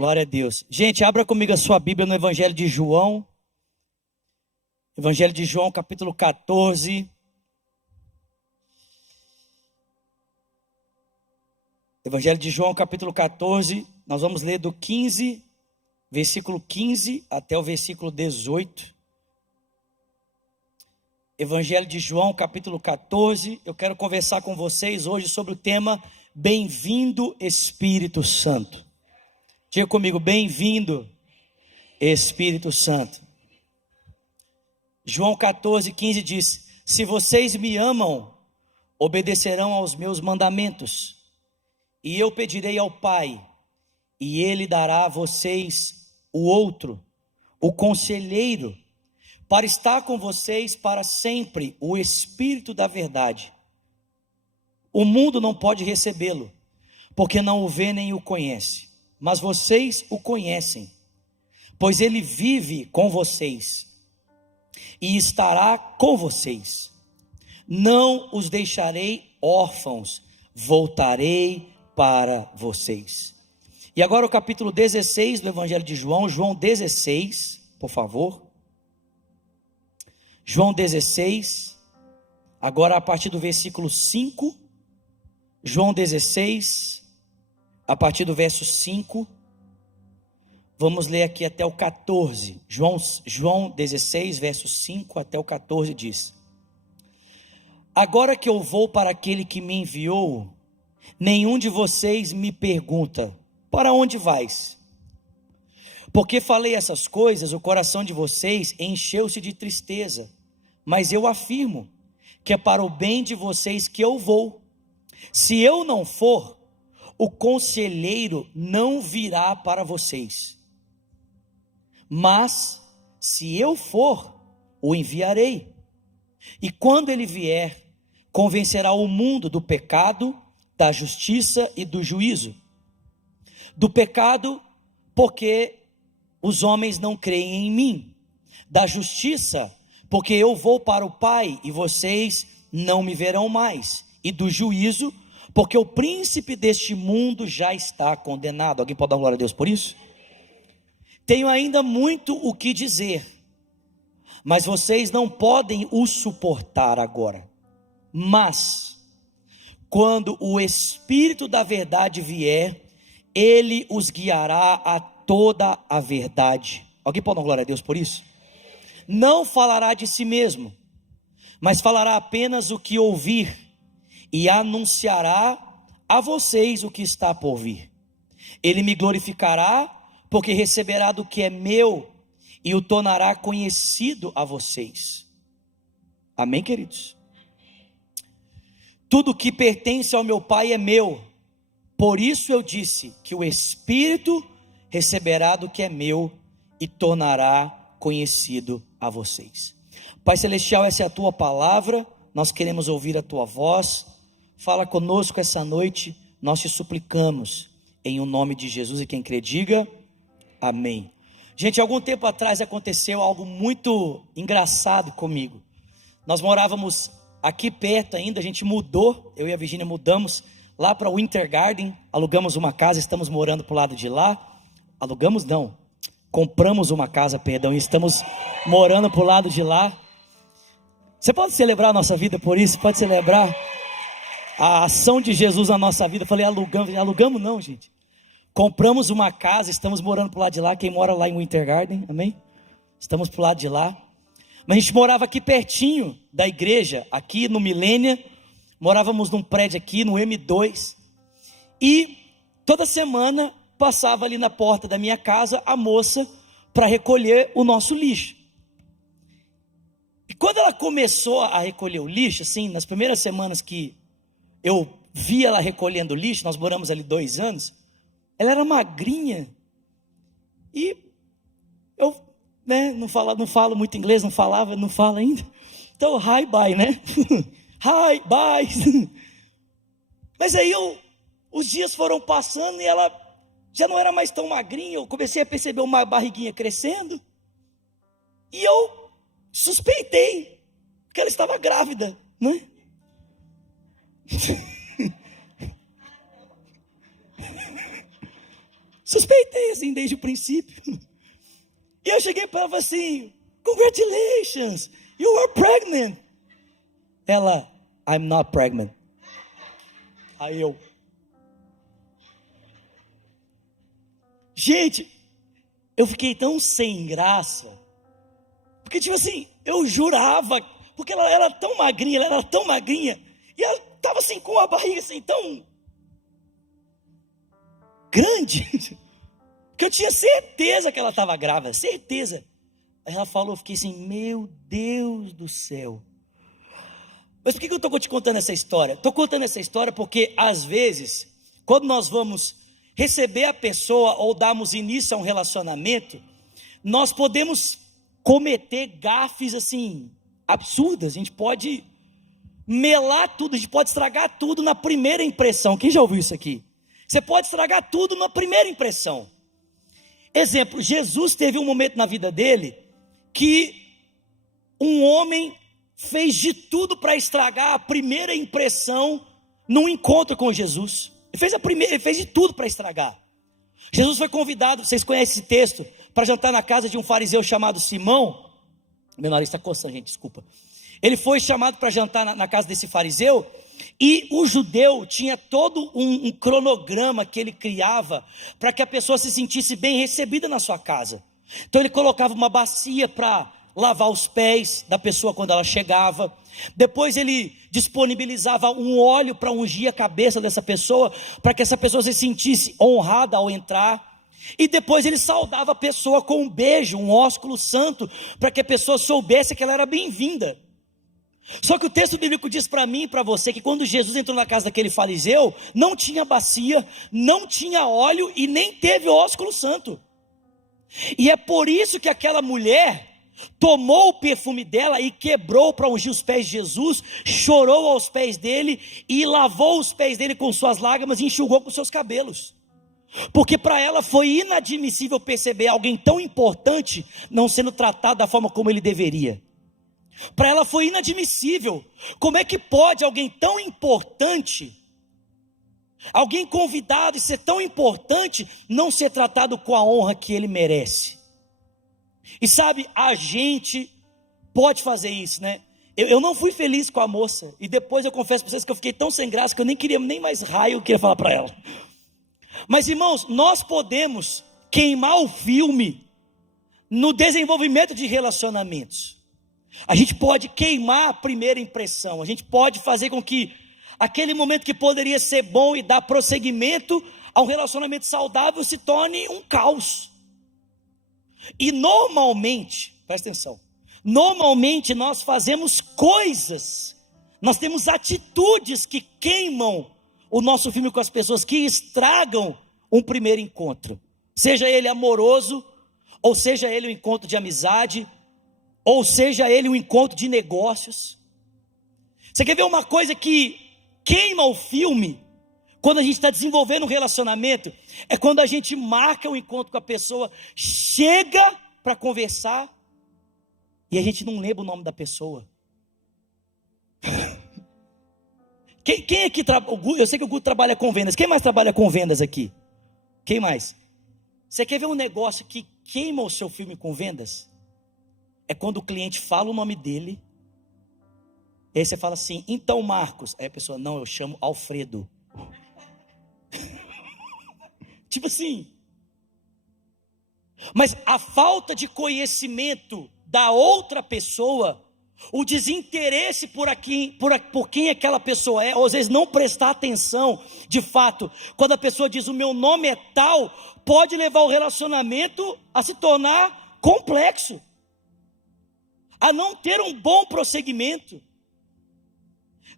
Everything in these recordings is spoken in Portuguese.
Glória a Deus. Gente, abra comigo a sua Bíblia no Evangelho de João. Evangelho de João, capítulo 14. Evangelho de João, capítulo 14. Nós vamos ler do 15, versículo 15 até o versículo 18. Evangelho de João, capítulo 14. Eu quero conversar com vocês hoje sobre o tema Bem-vindo, Espírito Santo. Diga comigo, bem-vindo, Espírito Santo. João 14, 15 diz: se vocês me amam, obedecerão aos meus mandamentos, e eu pedirei ao Pai, e Ele dará a vocês o outro, o conselheiro, para estar com vocês para sempre, o Espírito da verdade. O mundo não pode recebê-lo, porque não o vê nem o conhece. Mas vocês o conhecem, pois ele vive com vocês e estará com vocês. Não os deixarei órfãos, voltarei para vocês. E agora o capítulo 16 do Evangelho de João, João 16, por favor. João 16, agora a partir do versículo 5, João 16, a partir do verso 5, vamos ler aqui até o 14, João 16, verso 5 até o 14 diz: agora que eu vou para aquele que me enviou, nenhum de vocês me pergunta, para onde vais? Porque falei essas coisas, o coração de vocês encheu-se de tristeza, mas eu afirmo que é para o bem de vocês que eu vou. Se eu não for, o conselheiro não virá para vocês, mas se eu for, o enviarei. E quando ele vier, convencerá o mundo do pecado, da justiça e do juízo. Do pecado, porque os homens não creem em mim. Da justiça, porque eu vou para o Pai e vocês não me verão mais. E do juízo, porque o príncipe deste mundo já está condenado. Alguém pode dar glória a Deus por isso? Tenho ainda muito o que dizer, mas vocês não podem o suportar agora. Mas, quando o Espírito da verdade vier, ele os guiará a toda a verdade. Alguém pode dar glória a Deus por isso? Não falará de si mesmo, mas falará apenas o que ouvir, e anunciará a vocês o que está por vir. Ele me glorificará, porque receberá do que é meu, e o tornará conhecido a vocês. Amém, queridos? Tudo que pertence ao meu Pai é meu, por isso eu disse que o Espírito receberá do que é meu, e tornará conhecido a vocês. Pai Celestial, essa é a tua palavra, nós queremos ouvir a tua voz. Fala conosco essa noite, nós te suplicamos, em o nome de Jesus, e quem crê diga, amém. Gente, algum tempo atrás aconteceu algo muito engraçado comigo. Nós morávamos aqui perto ainda, a gente mudou, eu e a Virgínia mudamos lá para o Winter Garden, alugamos uma casa, estamos morando para o lado de lá. Alugamos não, compramos uma casa, perdão, e estamos morando para o lado de lá. Você pode celebrar a nossa vida por isso? Pode celebrar a ação de Jesus na nossa vida. Eu falei, alugamos não, gente. Compramos uma casa, estamos morando pro lado de lá. Quem mora lá em Winter Garden, amém? Estamos pro lado de lá. Mas a gente morava aqui pertinho da igreja, aqui no Milênia. Morávamos num prédio aqui no M2. E toda semana passava ali na porta da minha casa a moça para recolher o nosso lixo. E quando ela começou a recolher o lixo, assim, nas primeiras semanas que eu vi ela recolhendo lixo, nós moramos ali 2 anos, ela era magrinha, e eu não falo muito inglês, não falo ainda, então hi, bye, né, hi, bye, mas aí os dias foram passando, e ela já não era mais tão magrinha, eu comecei a perceber uma barriguinha crescendo, e eu suspeitei, que ela estava grávida, né, Suspeitei assim desde o princípio. E eu cheguei para ela e falei assim: congratulations, you are pregnant. Ela: I'm not pregnant. Aí eu: gente, eu fiquei tão sem graça. Porque tipo assim, eu jurava, porque ela era tão magrinha, e ela estava assim com a barriga assim tão grande, que eu tinha certeza que ela estava grávida, certeza. Aí ela falou, eu fiquei assim, meu Deus do céu. Mas por que eu estou te contando essa história? Estou contando essa história porque às vezes, quando nós vamos receber a pessoa ou darmos início a um relacionamento, nós podemos cometer gafes assim, absurdas. A gente pode melar tudo, a gente pode estragar tudo na primeira impressão. Quem já ouviu isso aqui? Você pode estragar tudo na primeira impressão. Exemplo, Jesus teve um momento na vida dele que um homem fez de tudo para estragar a primeira impressão num encontro com Jesus. Ele fez de tudo para estragar. Jesus foi convidado, vocês conhecem esse texto, para jantar na casa de um fariseu chamado Simão. Meu nariz está coçando, gente, desculpa. Ele foi chamado para jantar na casa desse fariseu, e o judeu tinha todo um cronograma que ele criava para que a pessoa se sentisse bem recebida na sua casa. Então ele colocava uma bacia para lavar os pés da pessoa quando ela chegava. Depois ele disponibilizava um óleo para ungir a cabeça dessa pessoa, para que essa pessoa se sentisse honrada ao entrar. E depois ele saudava a pessoa com um beijo, um ósculo santo, para que a pessoa soubesse que ela era bem-vinda. Só que o texto bíblico diz para mim e para você que quando Jesus entrou na casa daquele fariseu, não tinha bacia, não tinha óleo e nem teve ósculo santo. E é por isso que aquela mulher tomou o perfume dela e quebrou para ungir os pés de Jesus, chorou aos pés dele e lavou os pés dele com suas lágrimas e enxugou com seus cabelos. Porque para ela foi inadmissível perceber alguém tão importante não sendo tratado da forma como ele deveria. Para ela foi inadmissível. Como é que pode alguém tão importante, alguém convidado e ser tão importante, não ser tratado com a honra que ele merece? E sabe, a gente pode fazer isso, né? Eu não fui feliz com a moça, e depois eu confesso para vocês que eu fiquei tão sem graça que eu nem queria nem mais raio, eu queria falar para ela. Mas irmãos, nós podemos queimar o filme no desenvolvimento de relacionamentos. A gente pode queimar a primeira impressão, a gente pode fazer com que aquele momento que poderia ser bom e dar prosseguimento a um relacionamento saudável se torne um caos. E normalmente, presta atenção, normalmente nós fazemos coisas, nós temos atitudes que queimam o nosso filme com as pessoas, que estragam um primeiro encontro, seja ele amoroso, ou seja ele um encontro de amizade, ou seja ele um encontro de negócios. Você quer ver uma coisa que queima o filme, quando a gente está desenvolvendo um relacionamento, é quando a gente marca um encontro com a pessoa, chega para conversar, e a gente não lembra o nome da pessoa. Quem aqui eu sei que o Guto trabalha com vendas. Quem mais trabalha com vendas aqui? Quem mais? Você quer ver um negócio que queima o seu filme com vendas? É quando o cliente fala o nome dele, e aí você fala assim, então Marcos, aí a pessoa, não, eu chamo Alfredo. Tipo assim. Mas a falta de conhecimento da outra pessoa, o desinteresse por quem aquela pessoa é, ou às vezes não prestar atenção, de fato, quando a pessoa diz o meu nome é tal, pode levar o relacionamento a se tornar complexo, a não ter um bom prosseguimento,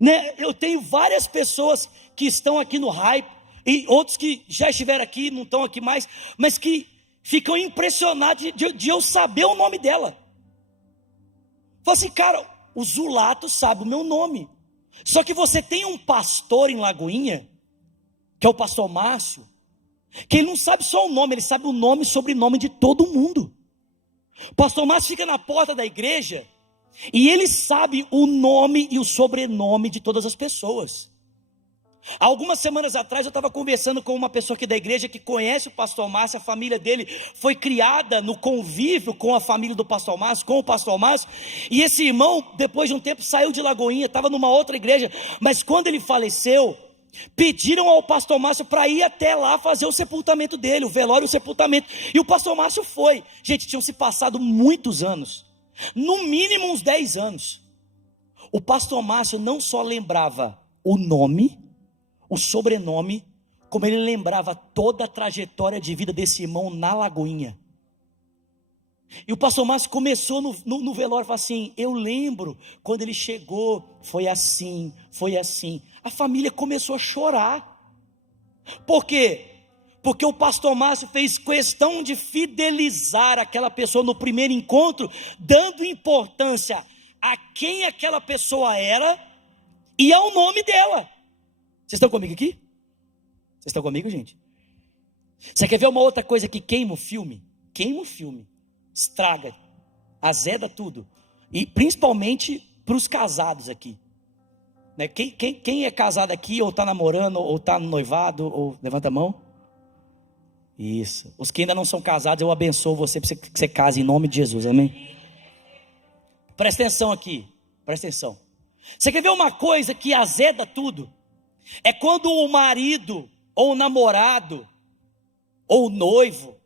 né? Eu tenho várias pessoas que estão aqui no hype, e outros que já estiveram aqui, não estão aqui mais, mas que ficam impressionados de eu saber o nome dela. Fala assim, cara, o Zulato sabe o meu nome. Só que você tem um pastor em Lagoinha, que é o pastor Márcio, que ele não sabe só o nome, ele sabe o nome e sobrenome de todo mundo. O pastor Márcio fica na porta da igreja, e ele sabe o nome e o sobrenome de todas as pessoas. Há algumas semanas atrás eu estava conversando com uma pessoa aqui da igreja que conhece o pastor Márcio. A família dele foi criada no convívio com a família do pastor Márcio, com o pastor Márcio. E esse irmão, depois de um tempo, saiu de Lagoinha, estava numa outra igreja. Mas quando ele faleceu, pediram ao pastor Márcio para ir até lá fazer o sepultamento dele, o velório e o sepultamento. E o pastor Márcio foi. Gente, tinham se passado muitos anos, no mínimo uns 10 anos. O pastor Márcio não só lembrava o nome, o sobrenome, como ele lembrava toda a trajetória de vida desse irmão na Lagoinha. E o pastor Márcio começou no velório, falou assim: eu lembro quando ele chegou, foi assim, foi assim. A família começou a chorar. Por quê? Porque o pastor Márcio fez questão de fidelizar aquela pessoa no primeiro encontro, dando importância a quem aquela pessoa era e ao nome dela. Vocês estão comigo aqui? Vocês estão comigo, gente? Você quer ver uma outra coisa que queima o filme? Queima o filme, estraga, azeda tudo. E principalmente para os casados aqui, né? Quem é casado aqui, ou está namorando, ou está no noivado, ou levanta a mão. Isso. Os que ainda não são casados, eu abençoo você para que você case em nome de Jesus, amém? Presta atenção aqui, presta atenção. Você quer ver uma coisa que azeda tudo? É quando o marido, ou o namorado, ou o noivo,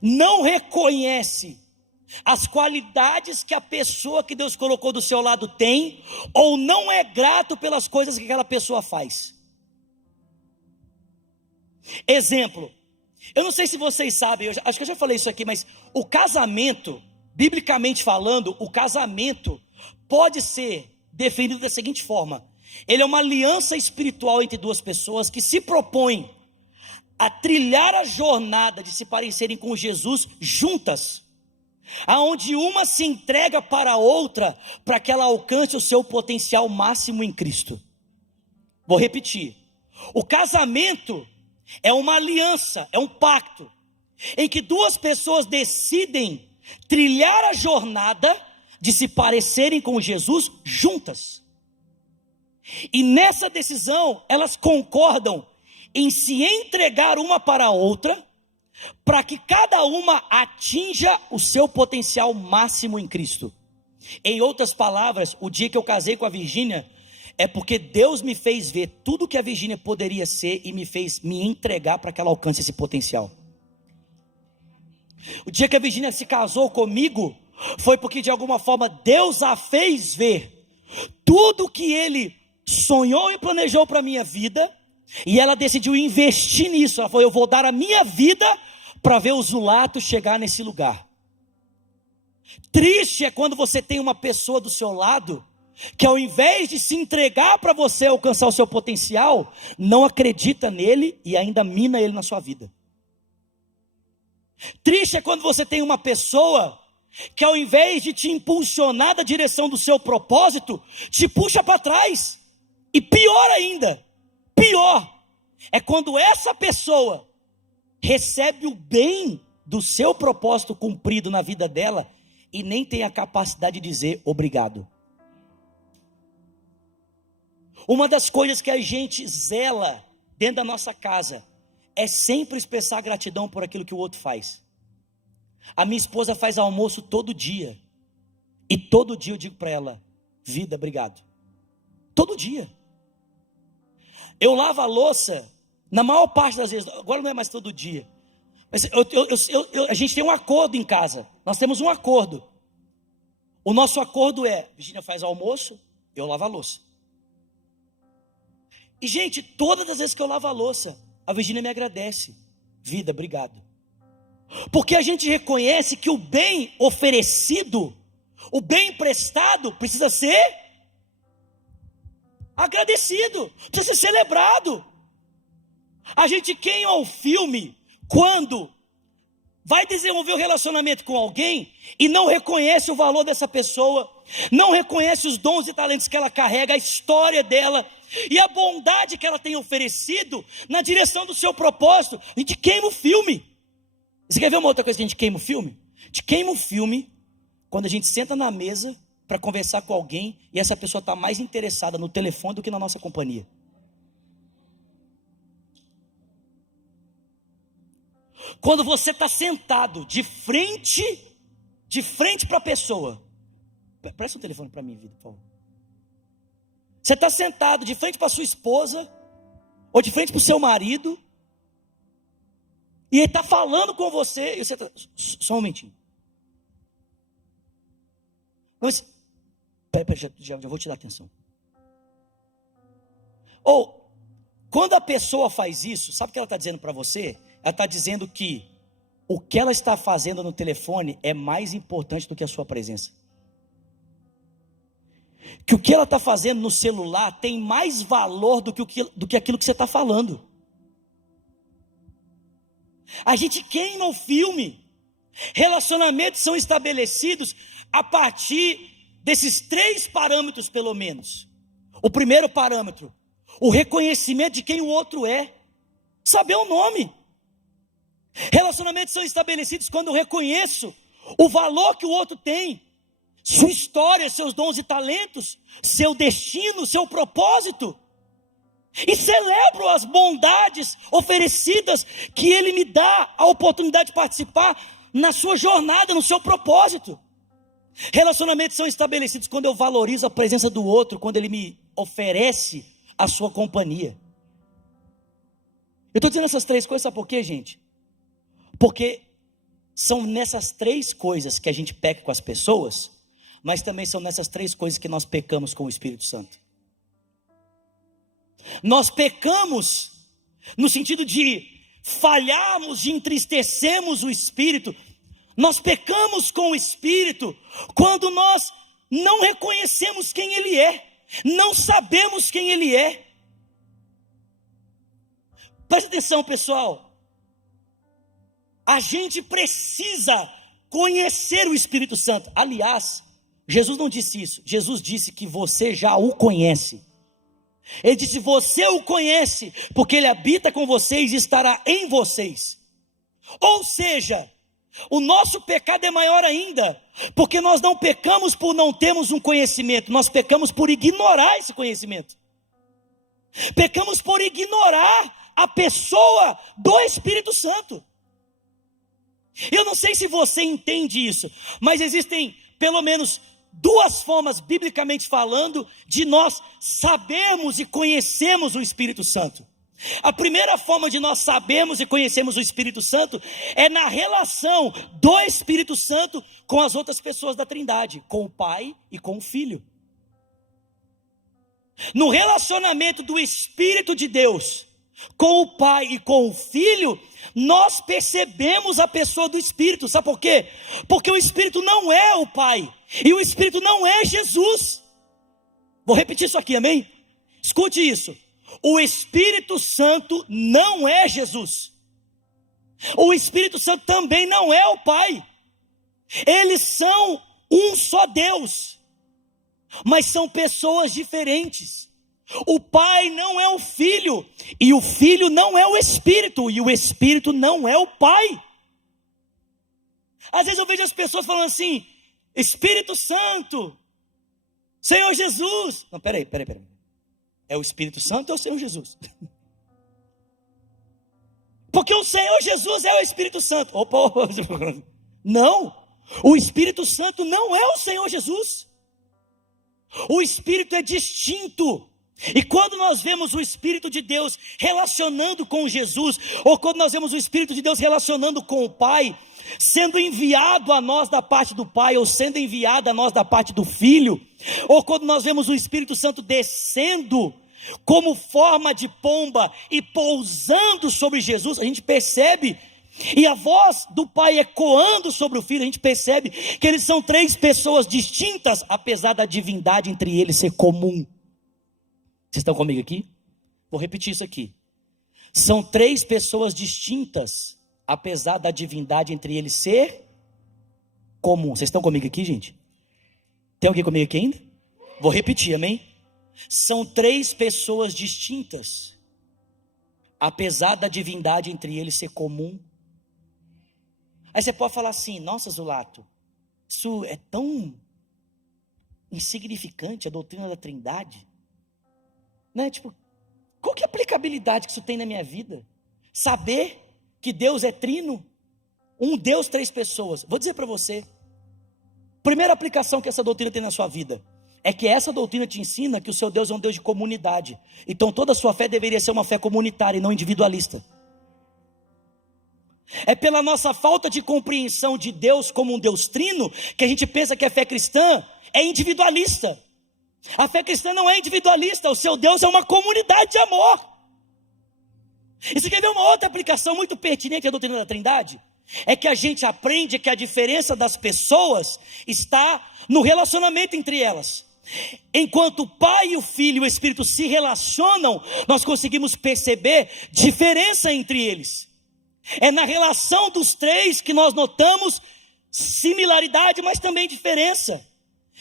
não reconhece as qualidades que a pessoa que Deus colocou do seu lado tem, ou não é grato pelas coisas que aquela pessoa faz. Exemplo, eu não sei se vocês sabem, acho que eu já falei isso aqui, mas o casamento, biblicamente falando, o casamento pode ser definido da seguinte forma: ele é uma aliança espiritual entre duas pessoas que se propõem a trilhar a jornada de se parecerem com Jesus juntas, aonde uma se entrega para a outra para que ela alcance o seu potencial máximo em Cristo. Vou repetir: o casamento é uma aliança, é um pacto em que duas pessoas decidem trilhar a jornada de se parecerem com Jesus juntas. E nessa decisão, elas concordam em se entregar uma para a outra, para que cada uma atinja o seu potencial máximo em Cristo. Em outras palavras, o dia que eu casei com a Virgínia, é porque Deus me fez ver tudo que a Virgínia poderia ser e me fez me entregar para que ela alcance esse potencial. O dia que a Virgínia se casou comigo, foi porque de alguma forma Deus a fez ver tudo que Ele sonhou e planejou para a minha vida, e ela decidiu investir nisso. Ela falou: eu vou dar a minha vida para ver o Zulato chegar nesse lugar. Triste é quando você tem uma pessoa do seu lado que, ao invés de se entregar para você alcançar o seu potencial, não acredita nele e ainda mina ele na sua vida. Triste é quando você tem uma pessoa que, ao invés de te impulsionar na direção do seu propósito, te puxa para trás. E pior ainda, pior, é quando essa pessoa recebe o bem do seu propósito cumprido na vida dela e nem tem a capacidade de dizer obrigado. Uma das coisas que a gente zela dentro da nossa casa é sempre expressar gratidão por aquilo que o outro faz. A minha esposa faz almoço todo dia, e todo dia eu digo para ela: vida, obrigado. Todo dia. Eu lavo a louça, na maior parte das vezes, agora não é mais todo dia, mas a gente tem um acordo em casa. Nós temos um acordo. O nosso acordo é: Virgínia faz almoço, eu lavo a louça. E gente, todas as vezes que eu lavo a louça, a Virgínia me agradece: vida, obrigado. Porque a gente reconhece que o bem oferecido, o bem emprestado, precisa ser agradecido, precisa ser celebrado. A gente queima o filme quando vai desenvolver um relacionamento com alguém e não reconhece o valor dessa pessoa, não reconhece os dons e talentos que ela carrega, a história dela e a bondade que ela tem oferecido na direção do seu propósito. A gente queima o filme. Você quer ver uma outra coisa que a gente queima o filme? A gente queima o filme quando a gente senta na mesa para conversar com alguém e essa pessoa está mais interessada no telefone do que na nossa companhia. Quando você está sentado de frente para a pessoa. Presta o telefone para mim, Vitor, por favor. Você está sentado de frente para sua esposa, ou de frente para o seu marido, e ele está falando com você, e você está... Só um momentinho. Mas, já vou te dar atenção. Ou, quando a pessoa faz isso, sabe o que ela está dizendo para você? Ela está dizendo que o que ela está fazendo no telefone é mais importante do que a sua presença. Que o que ela está fazendo no celular tem mais valor do que aquilo que você está falando. A gente queima o filme. Relacionamentos são estabelecidos a partir desses 3 parâmetros, pelo menos. O primeiro parâmetro, o reconhecimento de quem o outro é. Saber o nome. Relacionamentos são estabelecidos quando eu reconheço o valor que o outro tem, sua história, seus dons e talentos, seu destino, seu propósito, e celebro as bondades oferecidas que ele me dá a oportunidade de participar na sua jornada, no seu propósito. Relacionamentos são estabelecidos quando eu valorizo a presença do outro, quando ele me oferece a sua companhia. Eu estou dizendo essas 3 coisas, sabe por quê, gente? Porque são nessas 3 coisas que a gente peca com as pessoas, mas também são nessas 3 coisas que nós pecamos com o Espírito Santo. Nós pecamos no sentido de falharmos, de entristecermos o Espírito. Nós pecamos com o Espírito quando nós não reconhecemos quem Ele é, não sabemos quem Ele é. Presta atenção, pessoal. A gente precisa conhecer o Espírito Santo. Aliás, Jesus não disse isso. Jesus disse que você já o conhece. Ele disse: você o conhece, porque ele habita com vocês e estará em vocês. Ou seja, o nosso pecado é maior ainda, porque nós não pecamos por não termos um conhecimento, nós pecamos por ignorar esse conhecimento. Pecamos por ignorar a pessoa do Espírito Santo. Eu não sei se você entende isso, mas existem pelo menos 2 formas, biblicamente falando, de nós sabermos e conhecermos o Espírito Santo. A primeira forma de nós sabermos e conhecermos o Espírito Santo é na relação do Espírito Santo com as outras pessoas da Trindade, com o Pai e com o Filho. No relacionamento do Espírito de Deus com o Pai e com o Filho, nós percebemos a pessoa do Espírito. Sabe por quê? Porque o Espírito não é o Pai, e o Espírito não é Jesus. Vou repetir isso aqui, amém? Escute isso. O Espírito Santo não é Jesus. O Espírito Santo também não é o Pai. Eles são um só Deus, mas são pessoas diferentes. O Pai não é o Filho, e o Filho não é o Espírito, e o Espírito não é o Pai. Às vezes eu vejo as pessoas falando assim: Espírito Santo, Senhor Jesus. Não, peraí. É o Espírito Santo ou o Senhor Jesus? Porque o Senhor Jesus é o Espírito Santo. Opa. Não, o Espírito Santo não é o Senhor Jesus. O Espírito é distinto. E quando nós vemos o Espírito de Deus relacionando com Jesus, ou quando nós vemos o Espírito de Deus relacionando com o Pai, sendo enviado a nós da parte do Pai, ou sendo enviado a nós da parte do Filho, ou quando nós vemos o Espírito Santo descendo como forma de pomba e pousando sobre Jesus, a gente percebe, e a voz do Pai ecoando sobre o Filho, a gente percebe que eles são 3 pessoas distintas, apesar da divindade entre eles ser comum. Vocês estão comigo aqui? Vou repetir isso aqui. São 3 pessoas distintas, apesar da divindade entre eles ser comum. Vocês estão comigo aqui, gente? Tem alguém comigo aqui ainda? Vou repetir, amém? São 3 pessoas distintas, apesar da divindade entre eles ser comum. Aí você pode falar assim: nossa, Zulato, isso é tão insignificante, a doutrina da Trindade. Né? Tipo, qual que é a aplicabilidade que isso tem na minha vida? Saber que Deus é trino? Um Deus, três pessoas. Vou dizer para você, primeira aplicação que essa doutrina tem na sua vida, é que essa doutrina te ensina que o seu Deus é um Deus de comunidade. Então toda a sua fé deveria ser uma fé comunitária e não individualista. É pela nossa falta de compreensão de Deus como um Deus trino, que a gente pensa que a fé cristã é individualista. A fé cristã não é individualista, o seu Deus é uma comunidade de amor. E você quer ver uma outra aplicação muito pertinente à doutrina da Trindade? É que a gente aprende que a diferença das pessoas está no relacionamento entre elas. Enquanto o Pai, o Filho e o Espírito se relacionam, nós conseguimos perceber diferença entre eles. É na relação dos três que nós notamos similaridade, mas também diferença.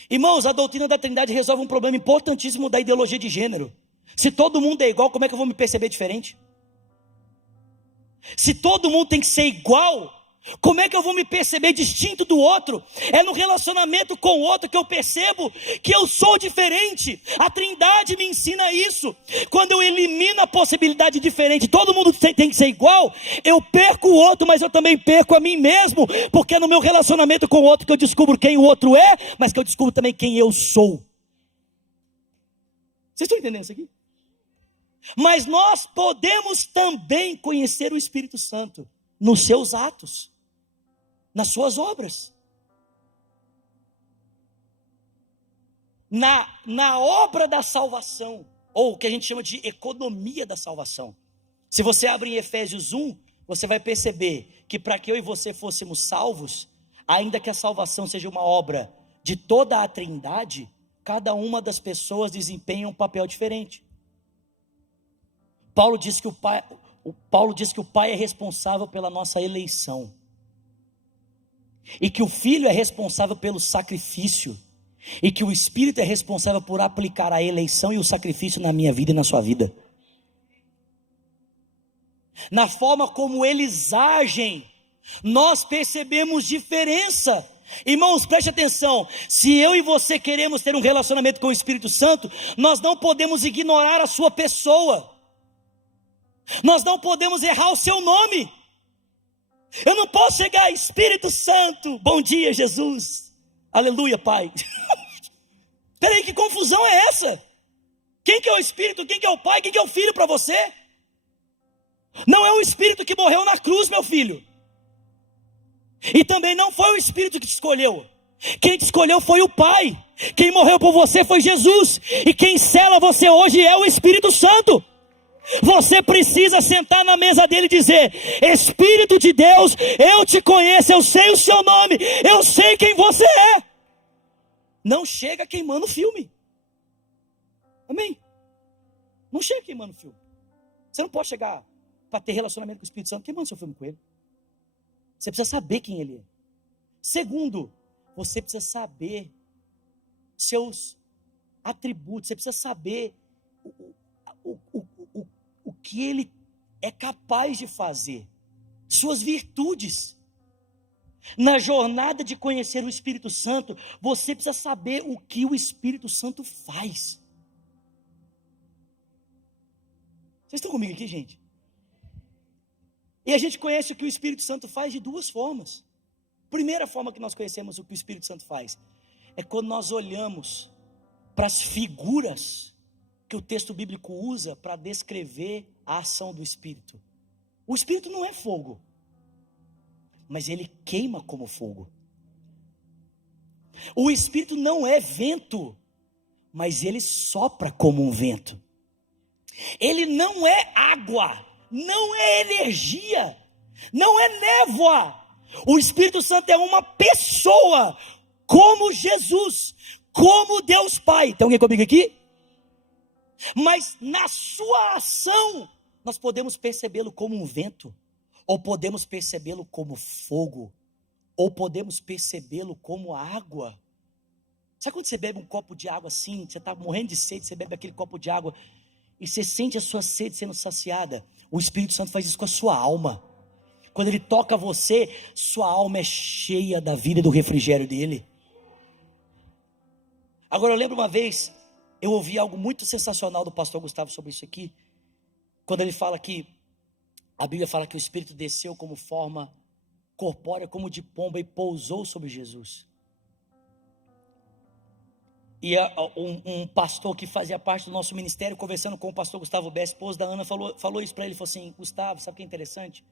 Irmãos, a doutrina da Trindade resolve um problema importantíssimo da ideologia de gênero. Se todo mundo é igual, como é que eu vou me perceber diferente? Se todo mundo tem que ser igual, como é que eu vou me perceber distinto do outro? É no relacionamento com o outro que eu percebo que eu sou diferente. A Trindade me ensina isso. Quando eu elimino a possibilidade diferente, todo mundo tem que ser igual, eu perco o outro, mas eu também perco a mim mesmo, porque é no meu relacionamento com o outro que eu descubro quem o outro é, mas que eu descubro também quem eu sou. Vocês estão entendendo isso aqui? Mas nós podemos também conhecer o Espírito Santo nos seus atos, nas suas obras. Na obra da salvação, ou o que a gente chama de economia da salvação. Se você abre em Efésios 1, você vai perceber que para que eu e você fôssemos salvos, ainda que a salvação seja uma obra de toda a Trindade, cada uma das pessoas desempenha um papel diferente. Paulo diz que o Pai é responsável pela nossa eleição, e que o Filho é responsável pelo sacrifício, e que o Espírito é responsável por aplicar a eleição e o sacrifício na minha vida e na sua vida. Na forma como eles agem, nós percebemos diferença. Irmãos, preste atenção, se eu e você queremos ter um relacionamento com o Espírito Santo, nós não podemos ignorar a sua pessoa. Nós não podemos errar o seu nome. Eu não posso chegar, Espírito Santo, bom dia Jesus, aleluia Pai. Peraí, que confusão é essa? Quem que é o Espírito, quem que é o Pai, quem que é o Filho para você? Não é o Espírito que morreu na cruz, meu filho. E também não foi o Espírito que te escolheu. Quem te escolheu foi o Pai. Quem morreu por você foi Jesus. E quem sela você hoje é o Espírito Santo. Você precisa sentar na mesa dele e dizer: Espírito de Deus, eu te conheço, eu sei o seu nome, eu sei quem você é. Não chega queimando filme. Amém? Não chega queimando filme. Você não pode chegar para ter relacionamento com o Espírito Santo queimando seu filme com ele. Você precisa saber quem ele é. Segundo, você precisa saber seus atributos, você precisa saber o que ele é capaz de fazer, suas virtudes. Na jornada de conhecer o Espírito Santo, você precisa saber o que o Espírito Santo faz. Vocês estão comigo aqui, gente? E a gente conhece o que o Espírito Santo faz de duas formas. Primeira forma que nós conhecemos o que o Espírito Santo faz é quando nós olhamos para as figuras que o texto bíblico usa para descrever a ação do Espírito. O Espírito não é fogo, mas ele queima como fogo. O Espírito não é vento, mas ele sopra como um vento. Ele não é água, não é energia, não é névoa. O Espírito Santo é uma pessoa, como Jesus, como Deus Pai. Tem alguém comigo aqui? Mas na sua ação, nós podemos percebê-lo como um vento, ou podemos percebê-lo como fogo, ou podemos percebê-lo como água. Sabe quando você bebe um copo de água assim, você está morrendo de sede, você bebe aquele copo de água, e você sente a sua sede sendo saciada? O Espírito Santo faz isso com a sua alma. Quando ele toca você, sua alma é cheia da vida e do refrigério dele. Agora eu lembro uma vez, eu ouvi algo muito sensacional do pastor Gustavo sobre isso aqui, quando ele fala que, a Bíblia fala que o Espírito desceu como forma, corpórea como de pomba e pousou sobre Jesus. E um pastor que fazia parte do nosso ministério, conversando com o pastor Gustavo Bess, esposo da Ana, falou isso para ele, falou assim: Gustavo, sabe o que é interessante?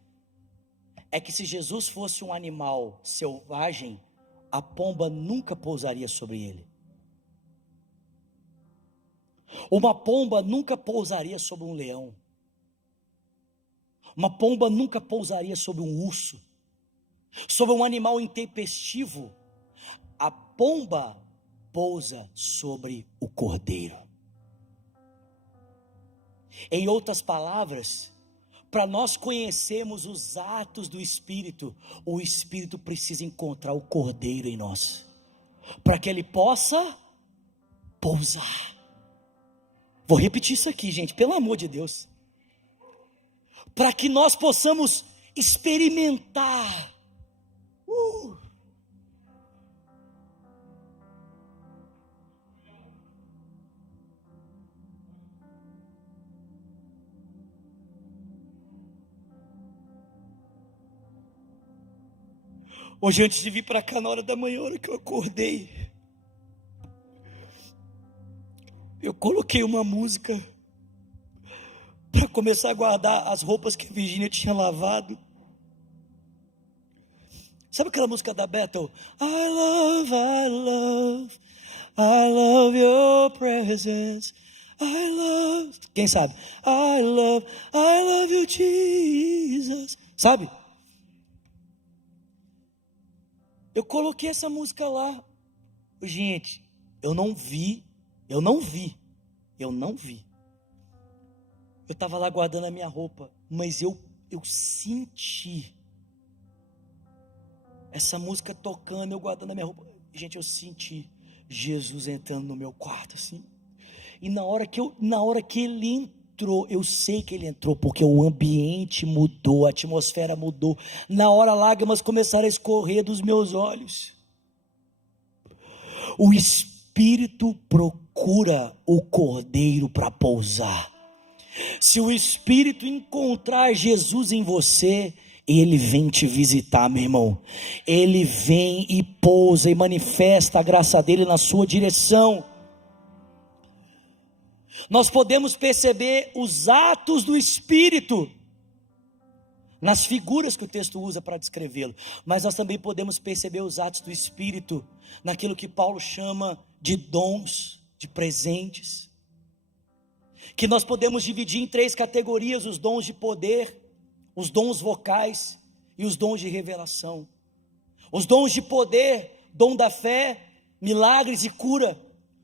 É que se Jesus fosse um animal selvagem, a pomba nunca pousaria sobre ele. Uma pomba nunca pousaria sobre um leão. Uma pomba nunca pousaria sobre um urso, sobre um animal intempestivo. A pomba pousa sobre o cordeiro. Em outras palavras, para nós conhecermos os atos do Espírito, o Espírito precisa encontrar o cordeiro em nós, para que ele possa pousar. Vou repetir isso aqui, gente, pelo amor de Deus. Para que nós possamos experimentar. Hoje, antes de vir para cá, na hora da manhã, na hora que eu acordei, eu coloquei uma música para começar a guardar as roupas que a Virgínia tinha lavado. Sabe aquela música da Bethel? I love your presence. I love. Quem sabe? I love you, Jesus. Sabe? Eu coloquei essa música lá. Gente, eu não vi. Eu estava lá guardando a minha roupa, mas eu senti essa música tocando, eu guardando a minha roupa. Gente, eu senti Jesus entrando no meu quarto assim. E na hora que ele entrou, eu sei que ele entrou, porque o ambiente mudou, a atmosfera mudou. Na hora, lágrimas começaram a escorrer dos meus olhos. O Espírito procura o cordeiro para pousar. Se o Espírito encontrar Jesus em você, ele vem te visitar, meu irmão. Ele vem e pousa e manifesta a graça dele na sua direção. Nós podemos perceber os atos do Espírito nas figuras que o texto usa para descrevê-lo, mas nós também podemos perceber os atos do Espírito naquilo que Paulo chama de dons, de presentes, que nós podemos dividir em 3 categorias: os dons de poder, os dons vocais e os dons de revelação. Os dons de poder, dom da fé, milagres e cura.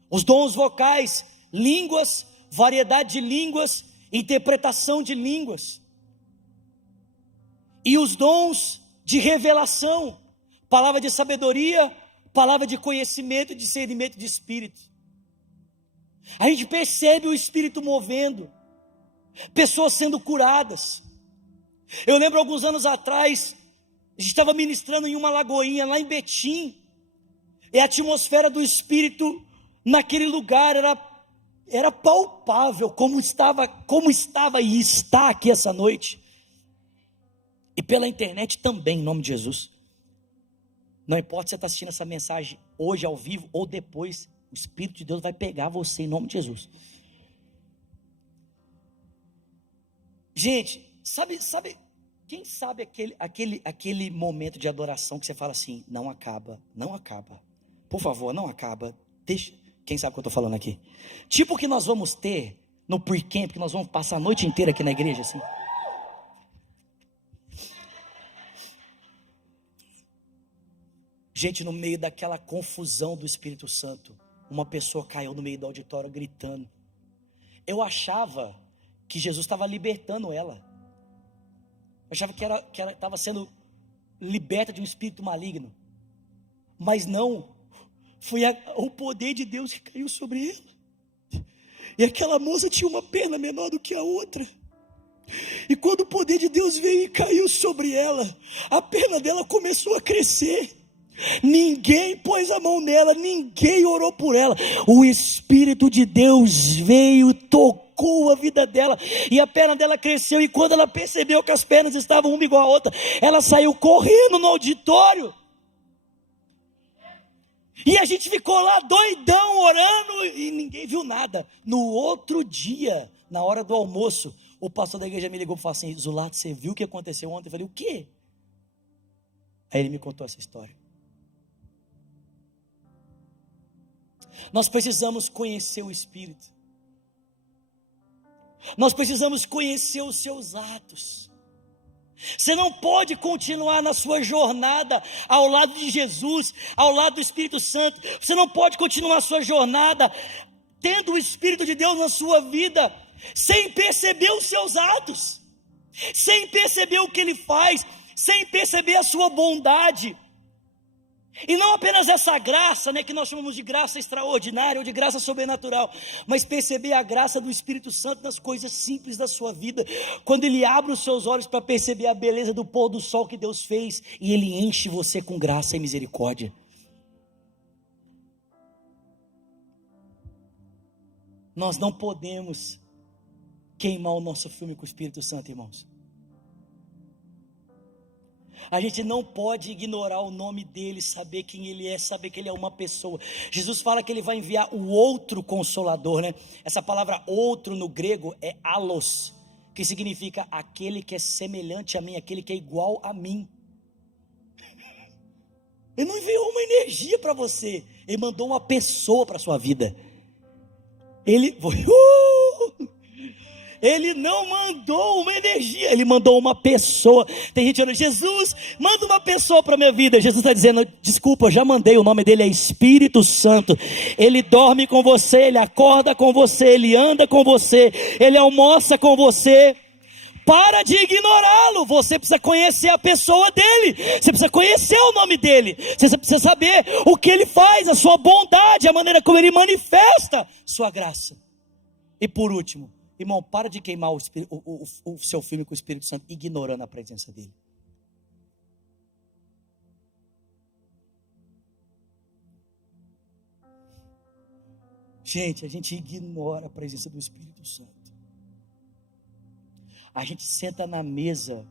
Os dons vocais, línguas, variedade de línguas, interpretação de línguas. E os dons de revelação, palavra de sabedoria, palavra de conhecimento e discernimento de espírito. A gente percebe o Espírito movendo, pessoas sendo curadas. Eu lembro alguns anos atrás, a gente estava ministrando em uma lagoinha lá em Betim, e a atmosfera do Espírito naquele lugar era palpável, como estava e está aqui essa noite. E pela internet também, em nome de Jesus. Não importa se você está assistindo essa mensagem hoje ao vivo ou depois, o Espírito de Deus vai pegar você em nome de Jesus. Gente, sabe, quem sabe aquele momento de adoração que você fala assim: não acaba, por favor, não acaba, deixa. Quem sabe o que eu estou falando aqui? Tipo o que nós vamos ter no pre-camp, que nós vamos passar a noite inteira aqui na igreja assim. Gente, no meio daquela confusão do Espírito Santo, uma pessoa caiu no meio do auditório gritando. Eu achava que Jesus estava libertando ela. Eu achava que ela estava sendo liberta de um espírito maligno. Mas não, foi o poder de Deus que caiu sobre ela. E aquela moça tinha uma perna menor do que a outra. E quando o poder de Deus veio e caiu sobre ela, a perna dela começou a crescer. Ninguém pôs a mão nela, ninguém orou por ela. O Espírito de Deus veio, tocou a vida dela, e a perna dela cresceu. E quando ela percebeu que as pernas estavam uma igual a outra, ela saiu correndo no auditório. E a gente ficou lá doidão orando e ninguém viu nada. No outro dia, na hora do almoço, o pastor da igreja me ligou e falou assim: Zulato, você viu o que aconteceu ontem? Eu falei: o quê? Aí ele me contou essa história. Nós precisamos conhecer o Espírito. Nós precisamos conhecer os seus atos. Você não pode continuar na sua jornada ao lado de Jesus, ao lado do Espírito Santo. Você não pode continuar a sua jornada tendo o Espírito de Deus na sua vida, sem perceber os seus atos, sem perceber o que Ele faz, sem perceber a sua bondade. E não apenas essa graça, que nós chamamos de graça extraordinária ou de graça sobrenatural, mas perceber a graça do Espírito Santo nas coisas simples da sua vida. Quando Ele abre os seus olhos para perceber a beleza do pôr do sol que Deus fez, e Ele enche você com graça e misericórdia. Nós não podemos queimar o nosso filme com o Espírito Santo, irmãos. A gente não pode ignorar o nome dele, saber quem ele é, saber que ele é uma pessoa. Jesus fala que ele vai enviar o outro consolador, Essa palavra outro no grego é allos, que significa aquele que é semelhante a mim, aquele que é igual a mim. Ele não enviou uma energia para você, ele mandou uma pessoa para a sua vida. Ele não mandou uma energia, Ele mandou uma pessoa. Tem gente falando: Jesus, manda uma pessoa para a minha vida. Jesus está dizendo: desculpa, eu já mandei. O nome dele é Espírito Santo. Ele dorme com você, Ele acorda com você, Ele anda com você, Ele almoça com você. Para de ignorá-lo. Você precisa conhecer a pessoa dele, você precisa conhecer o nome dele, você precisa saber o que ele faz, a sua bondade, a maneira como ele manifesta sua graça. E por último, irmão, para de queimar o seu filme com o Espírito Santo, ignorando a presença dele. Gente, a gente ignora a presença do Espírito Santo. A gente senta na mesa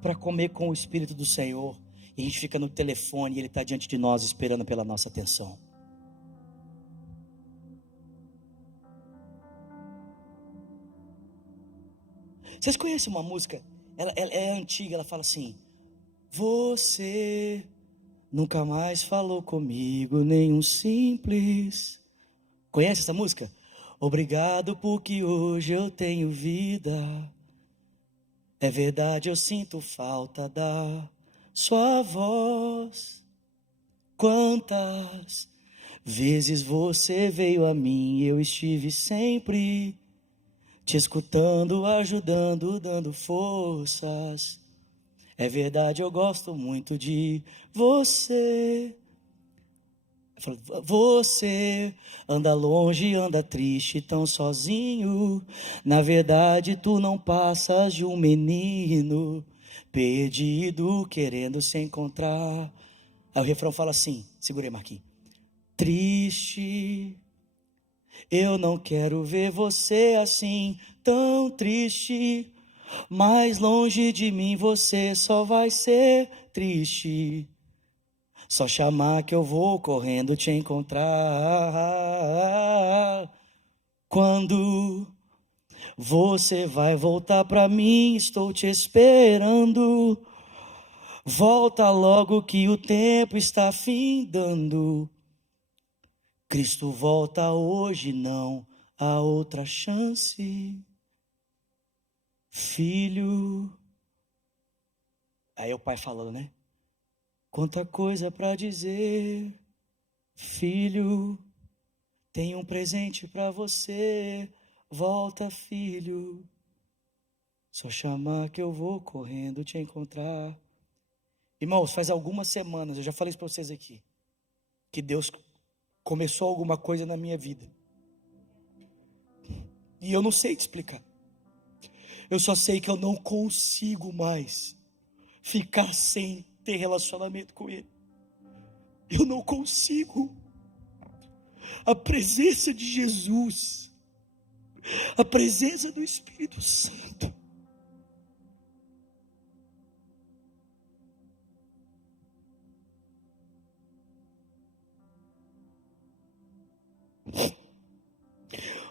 para comer com o Espírito do Senhor, e a gente fica no telefone e Ele está diante de nós esperando pela nossa atenção. Vocês conhecem uma música? Ela é antiga, ela fala assim: você nunca mais falou comigo nenhum simples. Conhece essa música? Obrigado porque hoje eu tenho vida. É verdade, eu sinto falta da sua voz. Quantas vezes você veio a mim, eu estive sempre te escutando, ajudando, dando forças. É verdade, eu gosto muito de você. Você anda longe, anda triste, tão sozinho. Na verdade, tu não passas de um menino perdido, querendo se encontrar. Aí o refrão fala assim, segurei, Marquinhos. Triste, eu não quero ver você assim, tão triste. Mais longe de mim você só vai ser triste. Só chamar que eu vou correndo te encontrar. Quando você vai voltar pra mim, estou te esperando. Volta logo que o tempo está findando. Cristo volta hoje, não há outra chance. Filho. Aí é o pai falando, Quanta coisa para dizer, filho, tenho um presente para você, volta, filho, só chamar que eu vou correndo te encontrar. Irmãos, faz algumas semanas, eu já falei isso para vocês aqui, que Deus começou alguma coisa na minha vida, e eu não sei te explicar, eu só sei que eu não consigo mais ficar sem ter relacionamento com Ele. eu não consigo. A presença de Jesus, a presença do Espírito Santo,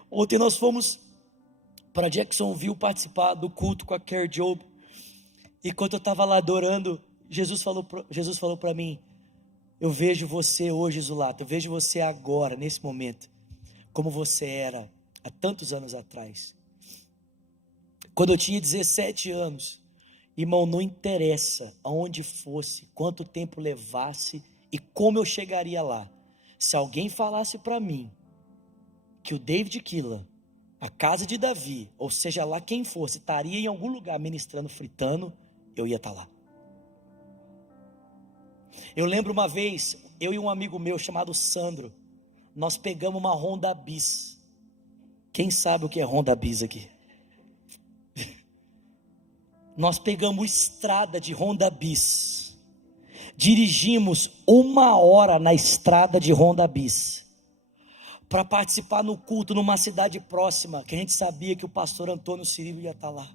ontem nós fomos para Jacksonville participar do culto com a Care Job, e quando eu estava lá adorando, Jesus falou para mim: eu vejo você hoje, Zulato, eu vejo você agora, nesse momento, como você era há tantos anos atrás. Quando eu tinha 17 anos, irmão, não interessa aonde fosse, quanto tempo levasse e como eu chegaria lá. Se alguém falasse para mim que o David Keelan, a casa de Davi, ou seja lá quem fosse, estaria em algum lugar ministrando, fritando, eu ia estar lá. Eu lembro uma vez, eu e um amigo meu chamado Sandro, nós pegamos uma Honda Bis. Quem sabe o que é Honda Bis aqui? Nós pegamos estrada de Honda Bis, dirigimos 1 hora na estrada de Honda Bis, para participar no culto numa cidade próxima, que a gente sabia que o pastor Antônio Cirilo ia estar lá.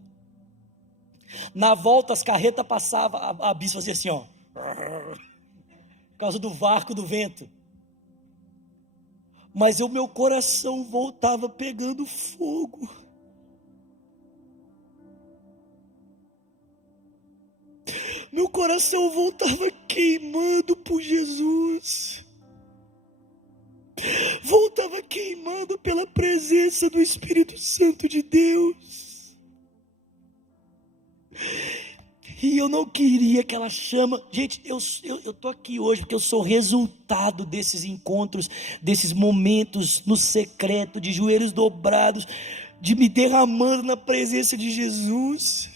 Na volta as carretas passavam, a Bis fazia assim, ó, por causa do vácuo do vento, mas o meu coração voltava pegando fogo. Meu coração voltava queimando por Jesus, voltava queimando pela presença do Espírito Santo de Deus, e eu não queria aquela chama. Gente, eu estou aqui hoje porque eu sou resultado desses encontros, desses momentos no secreto, de joelhos dobrados, de me derramando na presença de Jesus.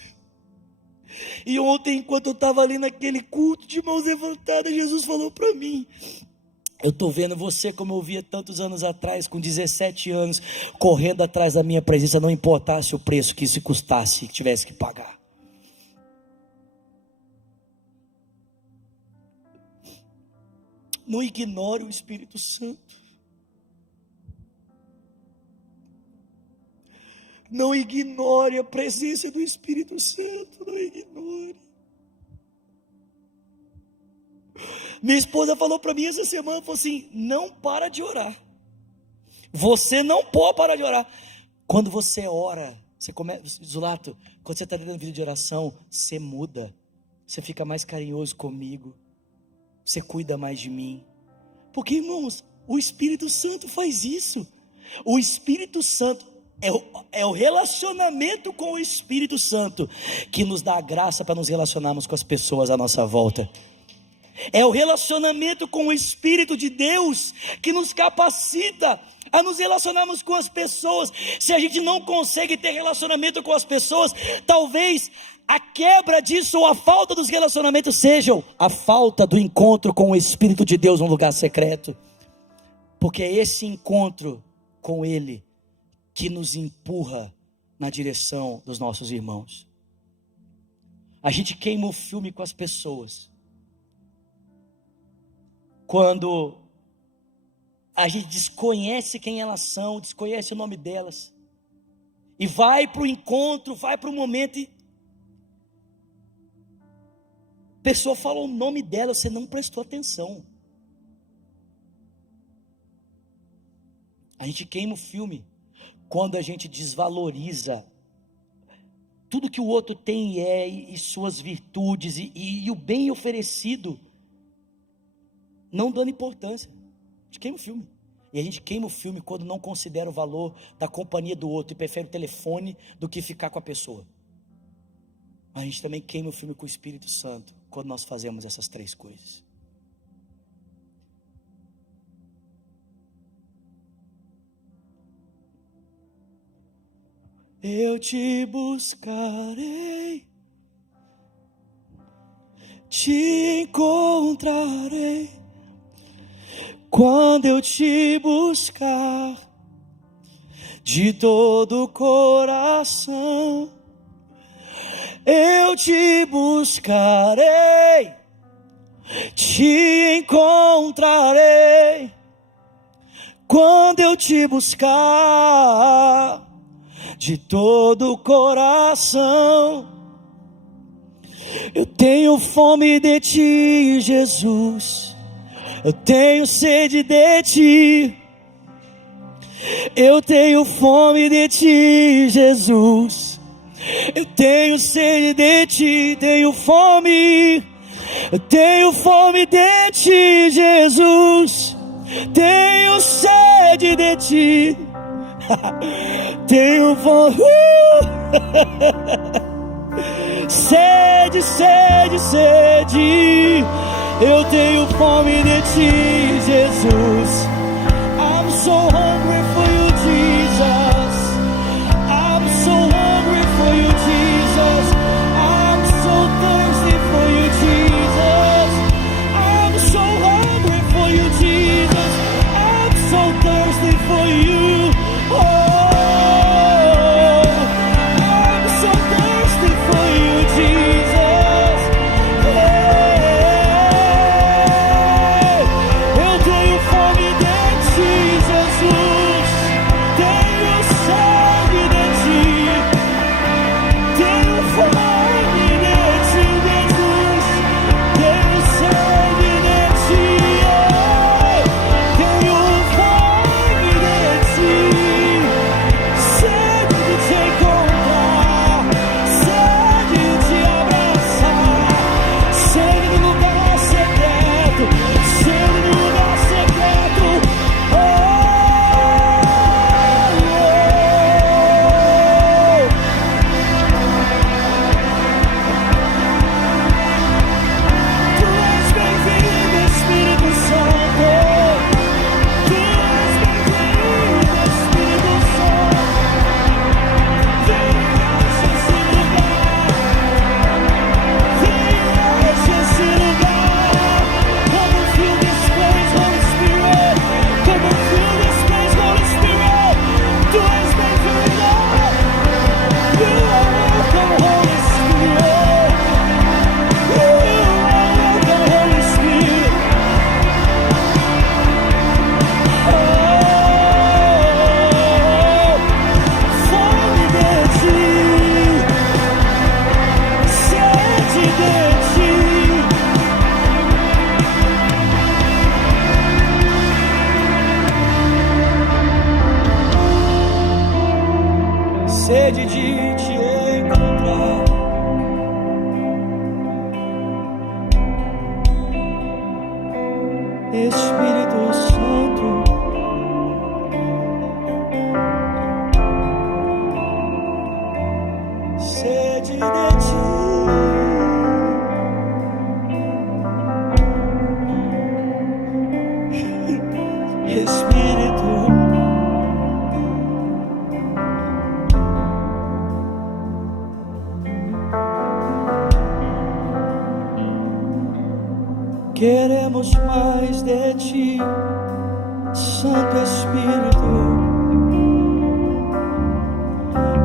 E ontem, enquanto eu estava ali naquele culto de mãos levantadas, Jesus falou para mim: eu estou vendo você como eu via tantos anos atrás, com 17 anos, correndo atrás da minha presença, não importasse o preço que isso custasse, que tivesse que pagar. Não ignore o Espírito Santo. Não ignore a presença do Espírito Santo, não ignore. Minha esposa falou para mim essa semana, falou assim: não para de orar. Você não pode parar de orar. Quando você ora, você começa, Zulato, quando você está dentro da vida de oração, você muda, você fica mais carinhoso comigo, você cuida mais de mim. Porque, irmãos, o Espírito Santo faz isso. O Espírito Santo é o relacionamento com o Espírito Santo que nos dá a graça para nos relacionarmos com as pessoas à nossa volta. É o relacionamento com o Espírito de Deus que nos capacita a nos relacionarmos com as pessoas. Se a gente não consegue ter relacionamento com as pessoas, talvez a quebra disso ou a falta dos relacionamentos sejam a falta do encontro com o Espírito de Deus num lugar secreto. Porque é esse encontro com Ele que nos empurra na direção dos nossos irmãos. A gente queima o filme com as pessoas quando a gente desconhece quem elas são, desconhece o nome delas, e vai para o encontro, vai para o momento, e a pessoa fala o nome dela, você não prestou atenção. A gente queima o filme quando a gente desvaloriza tudo que o outro tem e suas virtudes e o bem oferecido, não dando importância. A gente queima o filme. E a gente queima o filme quando não considera o valor da companhia do outro e prefere o telefone do que ficar com a pessoa. A gente também queima o filme com o Espírito Santo quando nós fazemos essas 3 coisas. Eu te buscarei, te encontrarei, quando eu te buscar de todo o coração. Eu te buscarei, te encontrarei quando eu te buscar de todo o coração. Eu tenho fome de ti, Jesus. Eu tenho sede de ti. Eu tenho fome de ti, Jesus. Eu tenho sede de ti, tenho fome. Eu tenho fome de ti, Jesus. Tenho sede de ti. Tenho fome. Sede, sede, sede. Eu tenho fome de ti, Jesus. I'm so hungry for you, Jesus. I'm so hungry for you, Jesus. I'm so thirsty for you, Jesus. I'm so hungry for you, Jesus. I'm so thirsty for you. Oh, I'm so thirsty for you, Jesus. Hey, eu tenho fome de ti, Jesus. Tenho sede de ti. Tenho fome de ti, Jesus. Tenho sede de ti. Tenho fome de ti. Sede de te encontrar. Sede de te abraçar. Sede no lugar secreto. Sede no lugar secreto. Oh, Tu és bem-vindo, Espírito Santo. Tu és bem-vindo, Espírito Santo. Vem enche esse lugar. Vem enche esse lugar. Come and fill this place, Holy Spirit. Come and fill this place, Holy Spirit. Tu és bem-vindo. You are welcome, Holy Spirit. You are welcome, Holy Spirit. Oh, fome de ti, sede de ti. Sede de te encontrar. Espírito Santo, sede de ti. Espírito, queremos mais de ti, Santo Espírito.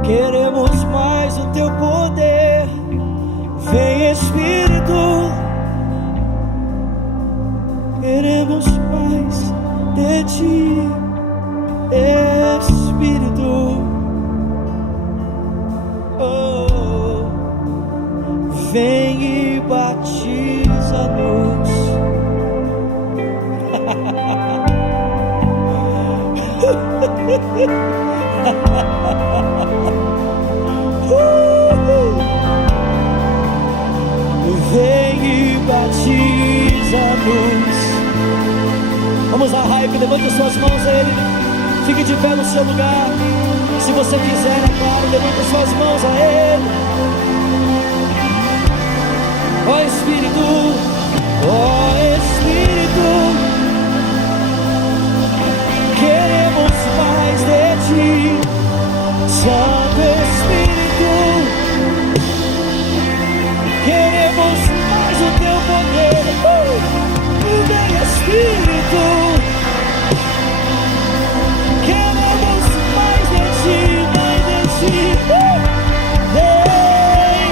Queremos mais o teu poder. Vem, Espírito. Queremos mais de ti, Espírito. Oh, vem e batiza-nos. Vem e batiza-nos. Vamos a hype, levante suas mãos a Ele. Fique de pé no seu lugar. Se você quiser, é claro, levante suas mãos a Ele. Ó Espírito, ó Espírito, queremos mais de ti, Santo Espírito. Queremos mais o teu poder. Vem, Espírito. Queremos mais de ti, mais de ti. Vem, vem.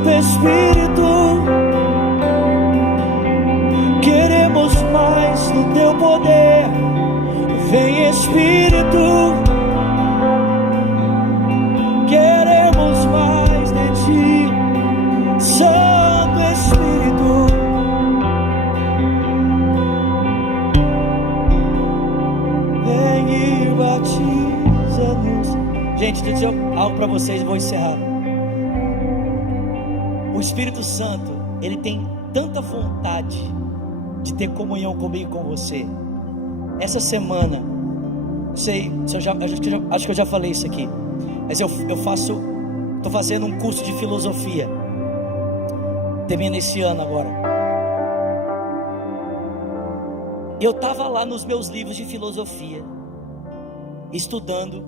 Santo Espírito, queremos mais do teu poder. Vem Espírito, queremos mais de ti. Santo Espírito, vem e batiza-nos. Gente, deixa eu dizer algo para vocês e vou encerrar. O Espírito Santo, ele tem tanta vontade de ter comunhão comigo e com você. Essa semana, acho que eu já falei isso aqui, mas estou fazendo um curso de filosofia, termina esse ano agora. Eu estava lá nos meus livros de filosofia, estudando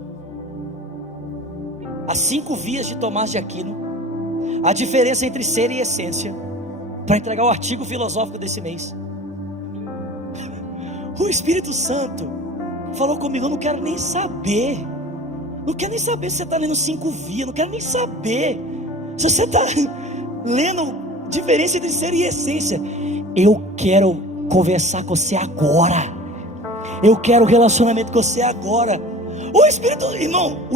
as 5 vias de Tomás de Aquino, a diferença entre ser e essência, para entregar o artigo filosófico desse mês. O Espírito Santo falou comigo: eu não quero nem saber se você está lendo 5 vias, não quero nem saber se você está lendo diferença entre ser e essência. Eu quero conversar com você agora, eu quero relacionamento com você agora. O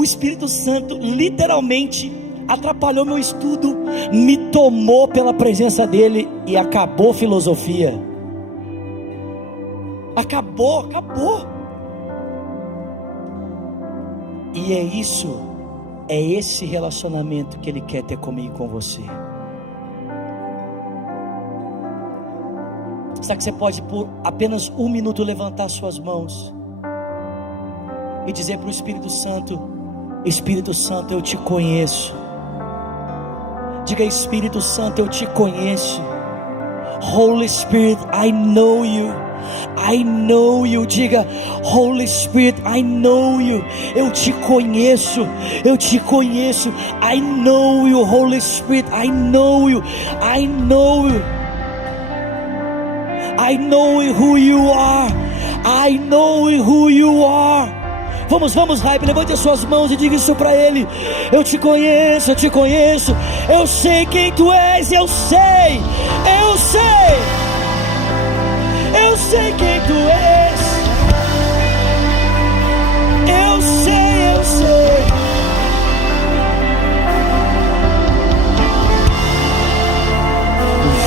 Espírito Santo literalmente atrapalhou meu estudo, me tomou pela presença dele e acabou filosofia. Acabou. E é esse relacionamento que ele quer ter comigo e com você. Será que você pode por apenas 1 minuto levantar suas mãos e dizer para o Espírito Santo: Espírito Santo, eu te conheço. Diga: Espírito Santo, eu te conheço. Holy Spirit, I know you. I know you. Diga: Holy Spirit, I know you. Eu te conheço. Eu te conheço. I know you, Holy Spirit. I know you. I know you. I know who you are. I know who you are. Vamos, Hype, levante as suas mãos e diga isso para ele: eu te conheço, eu te conheço. Eu sei quem tu és, eu sei. Eu sei. Eu sei quem tu és. Eu sei, eu sei.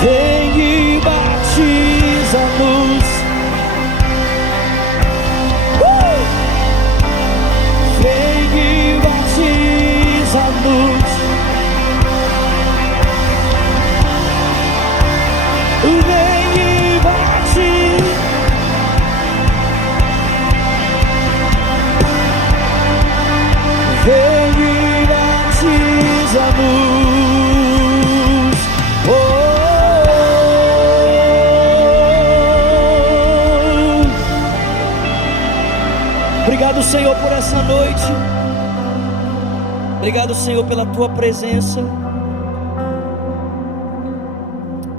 Vem e batiza-nos. Vem e batiza-nos. Vem e batiza. Vem e batiza-nos. Oh. Obrigado, Senhor, por essa noite. Obrigado, Senhor, pela tua presença.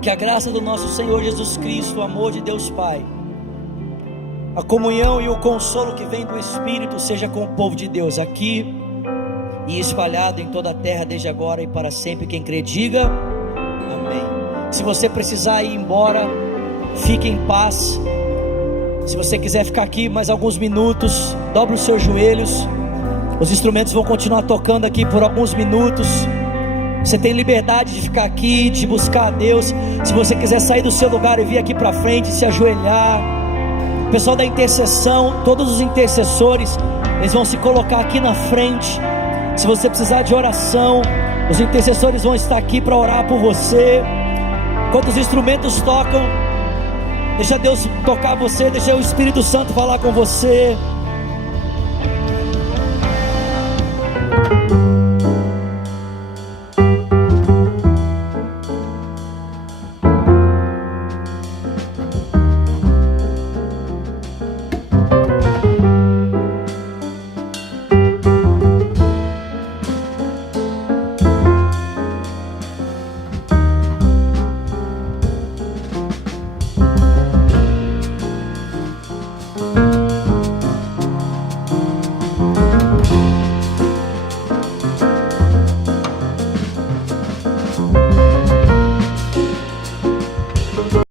Que a graça do nosso Senhor Jesus Cristo, o amor de Deus Pai, a comunhão e o consolo que vem do Espírito seja com o povo de Deus aqui e espalhado em toda a terra, desde agora e para sempre. Quem crê, diga amém. Se você precisar ir embora, fique em paz. Se você quiser ficar aqui mais alguns minutos, dobre os seus joelhos. Os instrumentos vão continuar tocando aqui por alguns minutos. Você tem liberdade de ficar aqui, de buscar a Deus. Se você quiser sair do seu lugar e vir aqui para frente, se ajoelhar. O pessoal da intercessão, todos os intercessores, eles vão se colocar aqui na frente. Se você precisar de oração, os intercessores vão estar aqui para orar por você. Enquanto os instrumentos tocam, deixa Deus tocar você, deixa o Espírito Santo falar com você.